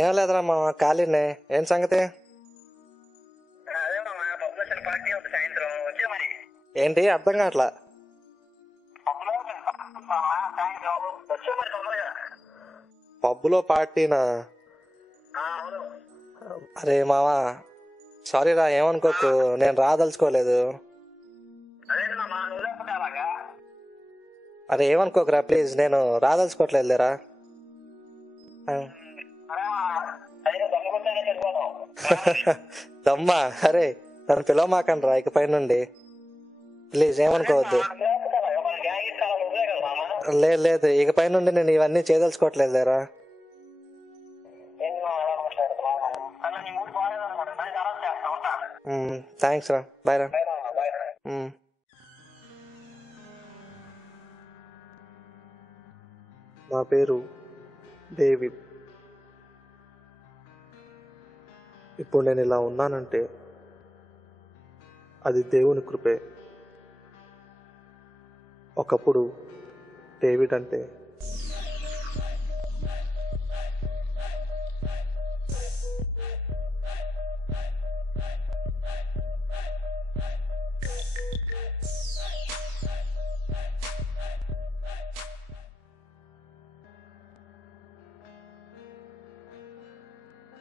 ఏం లేదురా మా ఖాళీనే. ఏం సంగతి? ఏంటి అర్థం కావట్లా. పబ్బులో పార్టీనా? అరే మావా సారీ రా, ఏమనుకోకు, నేను రాదలుచుకోలేదు. అరే ఏమనుకోకురా ప్లీజ్, నేను రాదలుచుకోవట్లేదు లేరా. దమ్మా అరే నన్ను పిలవమాకండి రా ఇకపై నుండి, ప్లీజ్ ఏమనుకోవద్దు. లేదు లేదు, ఇకపై నుండి నేను ఇవన్నీ చేయదలుచుకోవట్లేదు లేరా. థ్యాంక్స్ రా, బాయ్ రా. నా పేరు డేవిడ్. ఇప్పుడు నేను ఇలా ఉన్నానంటే అది దేవుని కృపే. ఒకప్పుడు డేవిడ్ అంటే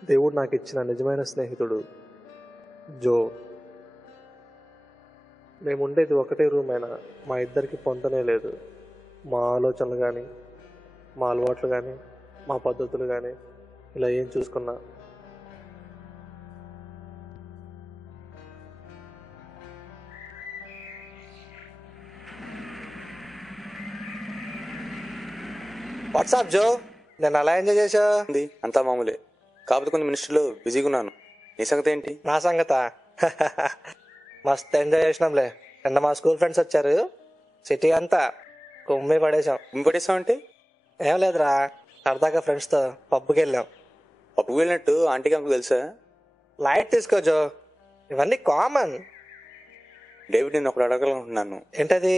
దేవుడు నాకు ఇచ్చిన నిజమైన స్నేహితుడు జో. మేము ఉండేది ఒకటే రూమ్ అయినా మా ఇద్దరికి పొందనే లేదు. మా ఆలోచనలు కానీ, మా అలవాట్లు కానీ, మా పద్ధతులు కానీ ఇలా ఏం చూసుకున్నా వాట్సాప్ జో, నేను అలా ఎంజాయ్ చేసా. అంతా మామూలే, కాకపోతే కొన్ని మినిస్టర్లు బిజీగా ఉన్నాను. నీ సంగతి ఏంటి? నా సంగతా మస్తు ఎంజాయ్ చేసినాంలే. నిన్న మా స్కూల్ ఫ్రెండ్స్ వచ్చారు, సిటీ అంతా కుమ్మి పడేసాం. కుమ్మి పడేసాం అంటే? ఏం లేదురా, సరదాగా ఫ్రెండ్స్తో పబ్కి వెళ్ళాం. పబ్కి వెళ్ళినట్టు ఆంటీకి అంకుల్ తెలుసా? లైట్ తీసుకో జో, ఇవన్నీ కామన్. డేవిడ్ నేను ఒకటి అడగాలనుకుంటున్నాను. ఏంటది?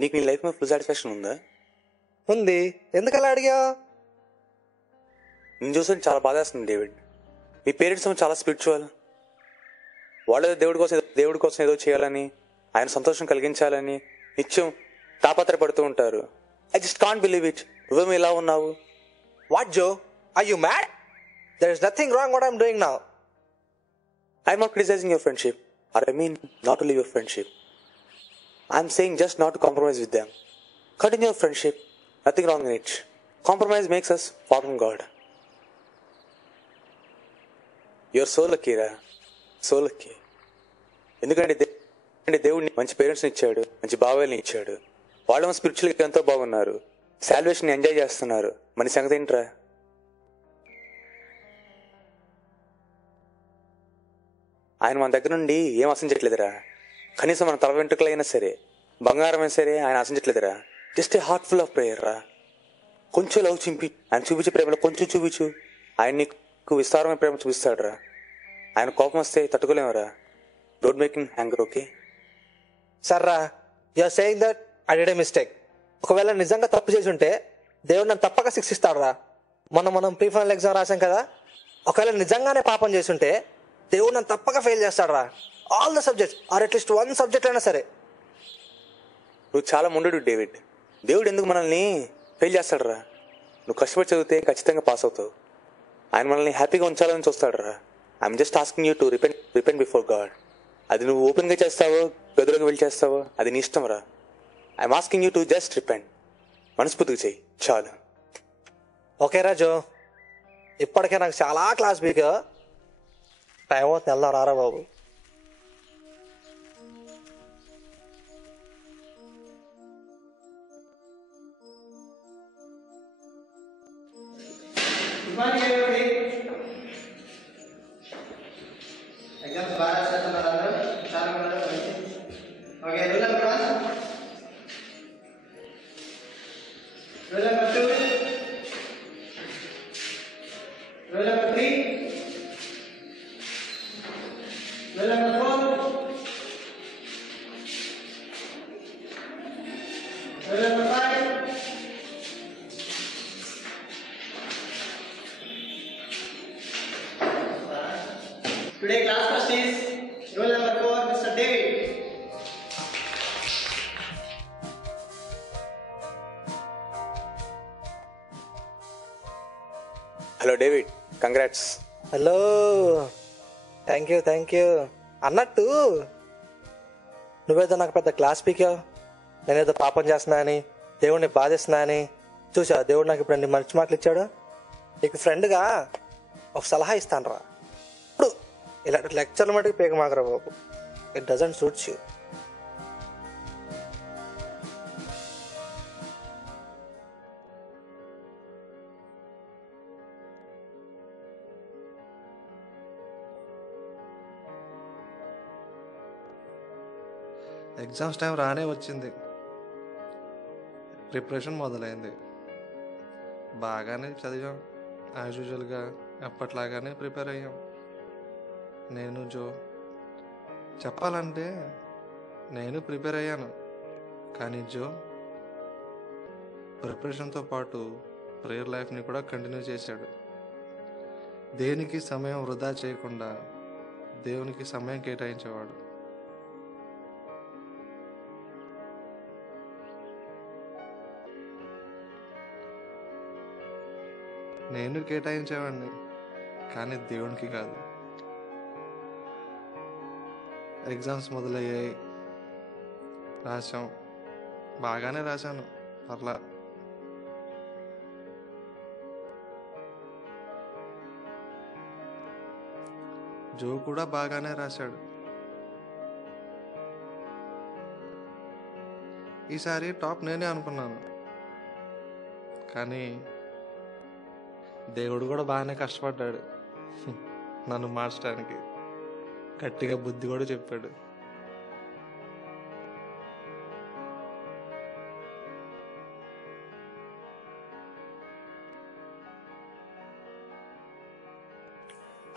నీకు నీ లైఫ్ మీద ఫుల్ సాటిస్ఫాక్షన్ ఉందా? ఉంది. ఎందుకలా అడిగావు? నేను చూస్తే చాలా బాధేస్తుంది డేవిడ్. మీ పేరెంట్స్ చాలా స్పిరిచువల్. వాళ్ళు దేవుడి కోసం ఏదో చేయాలని, ఆయన సంతోషం కలిగించాలని నిత్యం తాపత్రపడుతూ ఉంటారు. I just can't believe it. నువ్వేమో ఇలా ఉన్నావు. What Jo, are you mad? There is nothing wrong what I am doing now. I am not criticising your friendship, or I mean not to leave your friendship. I am saying just not to compromise with them. Continue your friendship, nothing wrong in it. Compromise makes us far from God. You're so lucky రా, so lucky. ఎందుకంటే దేవుడిని మంచి పేరెంట్స్ని ఇచ్చాడు, మంచి బాబాయిని ఇచ్చాడు. వాళ్ళేమో స్పిరిచువల్గా ఎంతో బాగున్నారు, సాల్వేషన్ ఎంజాయ్ చేస్తున్నారు. మన సంగతి ఏంట్రా? ఆయన మన దగ్గర నుండి ఏం ఆశించట్లేదురా. కనీసం మన తల వెంట్రుకలైనా సరే, బంగారం అయినా సరే ఆయన ఆశించట్లేదురా. Just a heart full of prayer రా. కొంచెం లవ్ చింపి ఆయన చూపించే ప్రేమలో కొంచెం చూపించు, ఆయన నీకు విస్తారమైన ప్రేమ చూపిస్తాడు రా. ఆయన కోపం వస్తే తట్టుకోలేమరా. Don't make him anger, okay? సర్రా, you are saying that I did a mistake. ఒకవేళ నిజంగా తప్పు చేసి ఉంటే దేవుడు నన్ను తప్పక శిక్షిస్తాడు రా. మనం ప్రీ ఫైనల్ ఎగ్జామ్ రాసాం కదా, ఒకవేళ నిజంగానే పాపం చేసి ఉంటే దేవుడు నన్ను తప్పక ఫెయిల్ చేస్తాడు రా. All the subjects or at least one subject అయినా సరే. నువ్వు చాలా ముండు డేవిడ్. దేవుడు ఎందుకు మనల్ని ఫెయిల్ చేస్తాడు రా? నువ్వు కష్టపడి చదివితే ఖచ్చితంగా పాస్ అవుతావు. ఆయన మనల్ని హ్యాపీగా ఉంచాలని చూస్తాడు రా. I'm just asking you to repent before God. అది నువ్వు ఓపెన్గా చేస్తావో గదిలోకి వెళ్ళి చేస్తావో అది నీ ఇష్టం రా. I'm asking you to just repent. మనస్ఫూర్తిగా చెయ్యి చాలు. ఓకే రాజు, ఇప్పటికే నాకు చాలా క్లాస్ వీక్. టైం అవుతుంది, వెళ్దాం రారా బాబు. David, congrats. Hello, thank you అన్నట్టు నువ్వేదో నాకు పెద్ద క్లాస్ పీకావు. నేనేదో పాపం చేస్తున్నా అని, దేవుడిని బాధిస్తున్నా అని. చూసా, దేవుడు నాకు ఇప్పుడు అన్ని మంచి మాటలు ఇచ్చాడు. నీకు ఫ్రెండ్గా ఒక సలహా ఇస్తాను రా. ఇప్పుడు ఇలాంటి లెక్చర్ల మటుకు పీక మాకరా బాబు. It doesn't suits you. Exams time రానే వచ్చింది. ప్రిపరేషన్ మొదలైంది. బాగానే చదివాం, యాజ్ యూజువల్గా ఎప్పట్లాగానే ప్రిపేర్ అయ్యాం. నేను జో చెప్పాలంటే నేను ప్రిపేర్ అయ్యాను, కానీ జో ప్రిపరేషన్తో పాటు ప్రేయర్ లైఫ్ని కూడా కంటిన్యూ చేశాడు. దేనికి సమయం వృధా చేయకుండా దేవునికి సమయం కేటాయించేవాడు. నేను కేటాయించేవాడిని, కానీ దేవునికి కాదు. ఎగ్జామ్స్ మొదలయ్యాయి, రాసాం. బాగానే రాశాను, పర్లా. జో కూడా బాగానే రాశాడు. ఈసారి టాప్ నేనే అనుకున్నాను, కానీ దేవుడు కూడా బాగానే కష్టపడ్డాడు నన్ను మార్చడానికి. గట్టిగా బుద్ధి కూడా చెప్పాడు.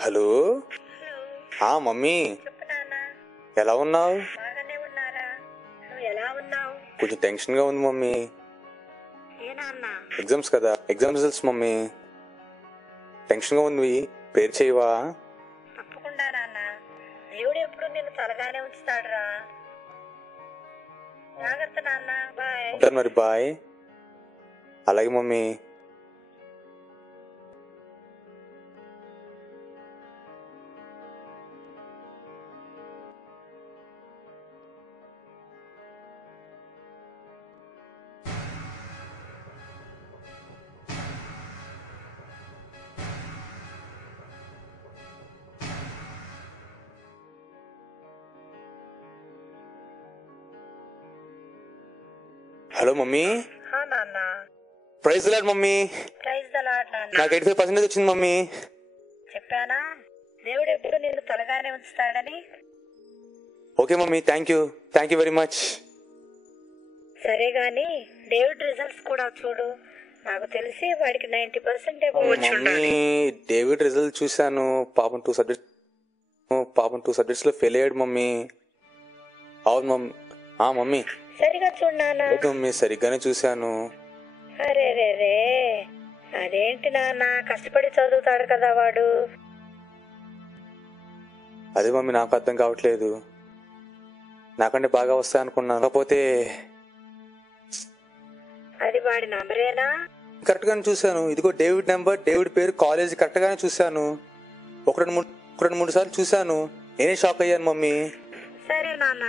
హలో, మమ్మీ ఎలా ఉన్నావు? కొంచెం టెన్షన్ గా ఉంది మమ్మీ. ఎగ్జామ్స్ కదా, ఎగ్జామ్ రిజల్ట్స్ మమ్మీ. టెన్షన్ గా ఉంది, ప్రేయర్ చేయవా? తప్పకుండా నాన్న, దేవుడు ఎప్పుడు నిన్ను తలగానే ఉంచుతాడురా. జాగ్రత్త నాన్న, బాయ్. ఉంటాను మరి, బాయ్. అలాగే మమ్మీ. Hello mummy. నాన్న, praise the lord mummy. Praise the lord నాన్న. నాకు 85% వచ్చింది మమ్మీ. చెప్పానా దేవుడు ఎప్పుడు నిన్ను తలగానే ఉంచుతాడని? Okay mummy, thank you very much. సరే గాని డేవిడ్ రిజల్ట్స్ కూడా చూడు. నాకు తెలిసి వాడికి 90% వచ్చి ఉండాలి. డేవిడ్ రిజల్ట్ చూశాను. పాపం 2 సబ్జెక్ట్స్ లో ఫెయిల్ అయ్యాడు మమ్మీ. అవును మమ్మీ. మమ్మీ సరిగా చూడనా? మమ్మీ సరిగ్గానే చూశాను. అరే రే రే, అదేంటి నాన్న, కష్టపడి చదువుతాడు కదా వాడు. అదే మమ్మీ, నాకు అర్థం కావట్లేదు. నాకంటే బాగా వస్తాయి అనుకున్నాను, కాకపోతే అది వాడి నంబరేనా? కరెక్ట్ గానే చూశాను. ఇదిగో డేవిడ్ నెంబర్, డేవిడ్ పేరు, కాలేజ్ కరెక్ట్ గానే చూశాను. ఒక రెండు మూడు సార్లు చూశాను. నేనే షాక్ అయ్యాను మమ్మీ. సరే నాన్న,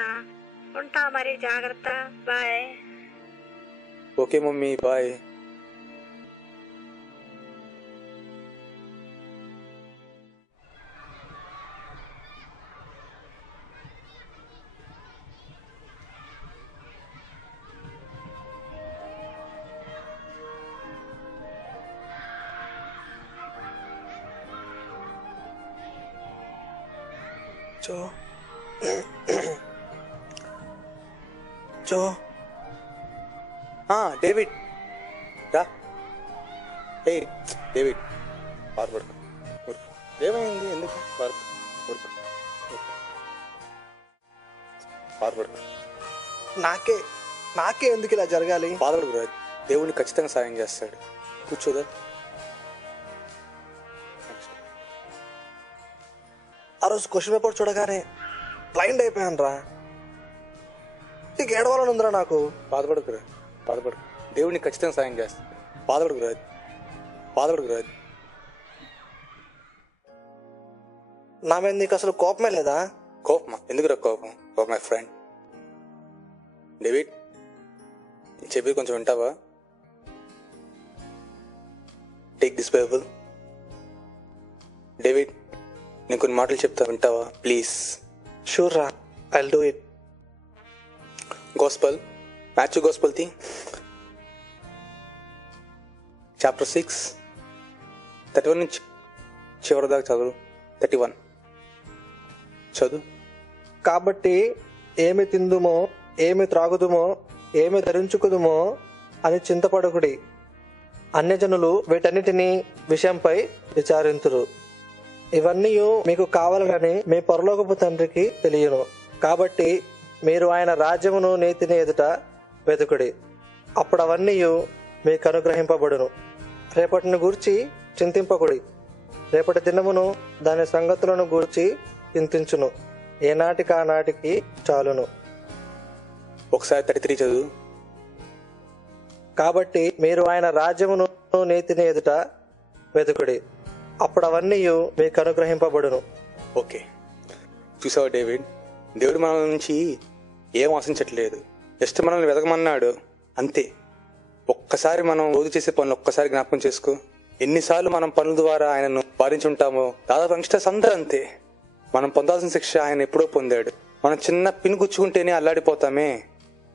ఉంటా మరి, జాగ్రత్త, bye. Okay mummy, bye. Jo Jo David రా. ఏ డేవిడ్, బాధపడకు. ఏమైంది? ఎందుకు బాధపడకు? నాకే ఎందుకు ఇలా జరగాలి? బాధపడకు రా, దేవుడిని ఖచ్చితంగా సాయం చేస్తాడు. కూర్చోదా. ఆ రోజు క్వశ్చన్ పేపర్ చూడగానే బ్లైండ్ అయిపోయాను రా. నీకు ఏడవాలని ఉందిరా నాకు. బాధపడకురా, బాధపడకు. దేవుడిని ఖచ్చితంగా సాయం చేస్తాడు. బాధపడకురా. నా మీద నీకు అసలు కోపమే లేదా? కోపమా? ఎందుకురా కోపం? ఓ మై ఫ్రెండ్ డేవిడ్, చెప్పి కొంచెం వింటావా? Take this Bible. డేవిడ్, నేను కొన్ని మాటలు చెప్తా, వింటావా ప్లీజ్? షూర్ రా, I'll do it. Gospel, Matthew Gospel thing, chapter 6, 31 నుంచి చివరి దాకా చదువు. 31 చదువు. కాబట్టి ఏమి తిందుమో, ఏమి త్రాగుదుమో, ఏమి ధరించుకుదుమో అని చింతపడకుడి. అన్యజనులు వీటన్నిటినీ విషయంపై విచారింతురు. ఇవన్నీ మీకు కావాలని మీ పరలోకపు తండ్రికి తెలియను. కాబట్టి మీరు ఆయన రాజ్యమును నీతిని ఎదుట వెతుకుడి, అప్పుడు అవన్నీ మీకు అనుగ్రహింపబడును. రేపటిని గూర్చి చింతింపకుడి, రేపటి దినమును దాని సంగతులను గూర్చి చింతించును. ఏనాటికి ఆనాటికి చాలును. ఒకసారి 33 చదువు. కాబట్టి మీరు ఆయన రాజ్యమును నీతిని ఎదుట వెతుకుడి, అప్పుడు అవన్నీ మీకు అనుగ్రహింపబడును. ఓకే, చూసావా డేవిడ్, దేవుడు మన నుంచి ఏం ఆశించట్లేదు, జస్ట్ మనల్ని వెతకమన్నాడు అంతే. ఒక్కసారి మనం రోజు చేసే పనులు ఒక్కసారి జ్ఞాపకం చేసుకో. ఎన్నిసార్లు మనం పనుల ద్వారా ఆయనను బాధించి ఉంటామో. దాదాపు యంగ్స్టర్స్ అందరూ అంతే. మనం పొందాల్సిన శిక్ష ఆయన ఎప్పుడో పొందాడు. మనం చిన్న పిన్ గుచ్చుకుంటేనే అల్లాడిపోతామే.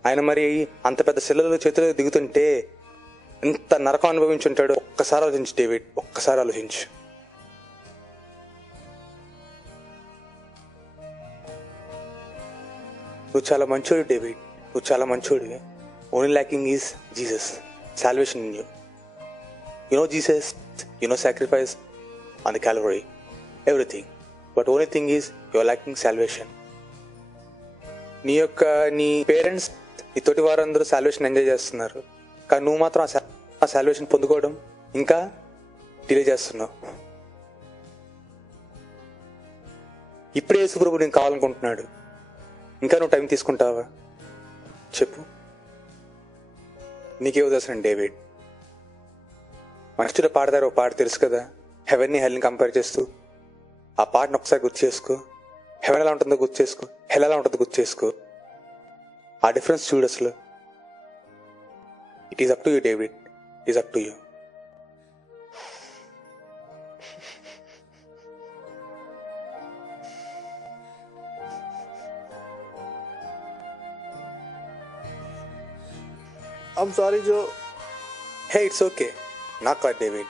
ఆయన మరి అంత పెద్ద శిలలు చేతులు దిగుతుంటే ఎంత నరకం అనుభవించుంటాడు. ఒక్కసారి ఆలోచించు డేవిడ్, ఒక్కసారి ఆలోచించు. నువ్వు చాలా మంచోడు డేవిడ్, నువ్వు చాలా మంచోడు. Only lacking is Jesus, salvation in you. You know Jesus, you know sacrifice on the Calvary, everything. But only thing is you are lacking salvation. నీ పేరెంట్స్, నీ తోటి వారందరూ సాల్వేషన్ ఎంజాయ్ చేస్తున్నారు, కానీ నువ్వు మాత్రం ఆ సాల్వేషన్ పొందుకోవడం ఇంకా డిలే చేస్తున్నావు. ఇప్పుడే యేసు ప్రభువు నేను కావాలనుకుంటున్నాడు, ఇంకా నువ్వు టైం తీసుకుంటావా? చెప్పు, నీకే ఉదాసనం డేవిడ్. మనుషులు పాడతారు, ఒక పాట తెలుసు కదా, హెవెన్ని హెల్ని కంపేర్ చేస్తూ. ఆ పాటను ఒకసారి గుర్తు చేసుకో. హెవెన్ ఎలా ఉంటుందో గుర్తు చేసుకో, హెల్ ఎలా ఉంటుందో గుర్తు చేసుకో. ఆ డిఫరెన్స్ చూడు అసలు. It is up to you David, it is up to you. I'm sorry Jo. Hey, it's okay. నాకు కాదు డేవిడ్,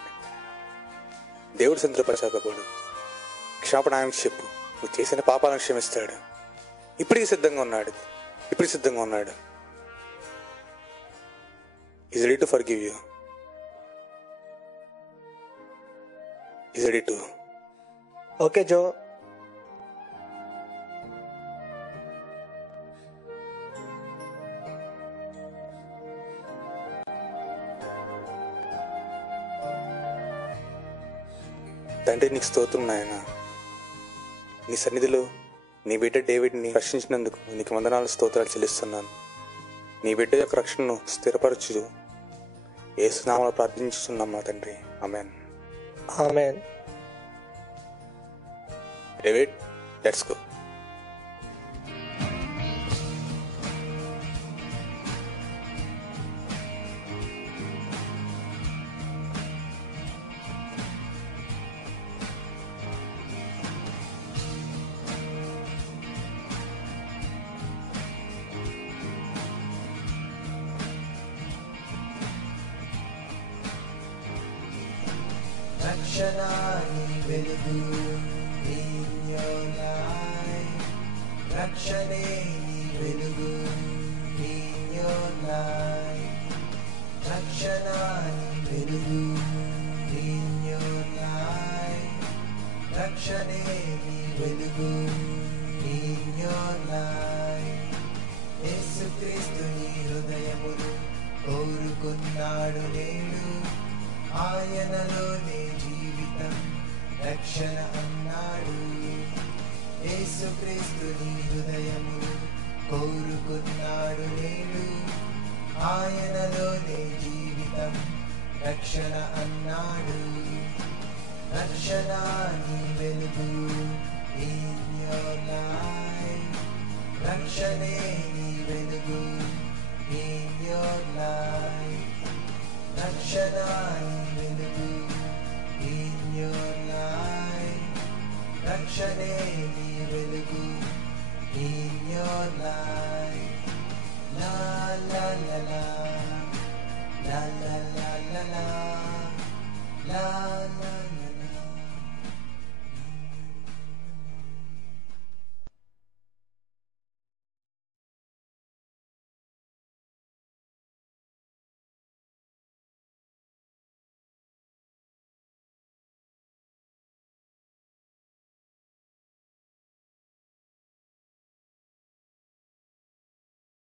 దేవుడు సంతృప్తిపడు. క్షమాపణ ఆయనకు చెప్పు, నువ్వు చేసిన పాపాలను క్షమిస్తాడు. ఇప్పటికీ సిద్ధంగా ఉన్నాడు, ఇప్పటికీ సిద్ధంగా ఉన్నాడు. Is ready to forgive you. Is ready to. Okay Jo. తండ్రి, నీకు స్తోత్రం నాయన. నీ సన్నిధిలో నీ బిడ్డ డేవిడ్ని రక్షించినందుకు నీకు వందనాలు, స్తోత్రాలు చెల్లిస్తున్నాను. నీ బిడ్డ యొక్క రక్షణను స్థిరపరచు యేసు నామములో ప్రార్థించుతున్నాం మా తండ్రి, amen. Amen. David, let's go. రక్షణాని వెలుగు in your life, రక్షణే నీ వెలుగు in your life, రక్షణాని వెలుగు in your life, రక్షణే నీ వెలుగు in your life. యేసుక్రీస్తు నీ హృదయమును కోరుకున్నాడు నేడు, ఆయనలోనే జీవితం రక్షణ అన్నాడు. యేసుక్రీస్తు నీ హృదయమును కోరుకున్నాడు నేడు, ఆయనలోనే జీవితం రక్షణ అన్నాడు. రక్షణ నీ వెలుగు in your life. రక్షణే నీ వెలుగు in your life. రక్షణ నీ వెలుగు in your life. రక్షణే నీ వెలుగు in your life. La la la la, la la la la la, la la la.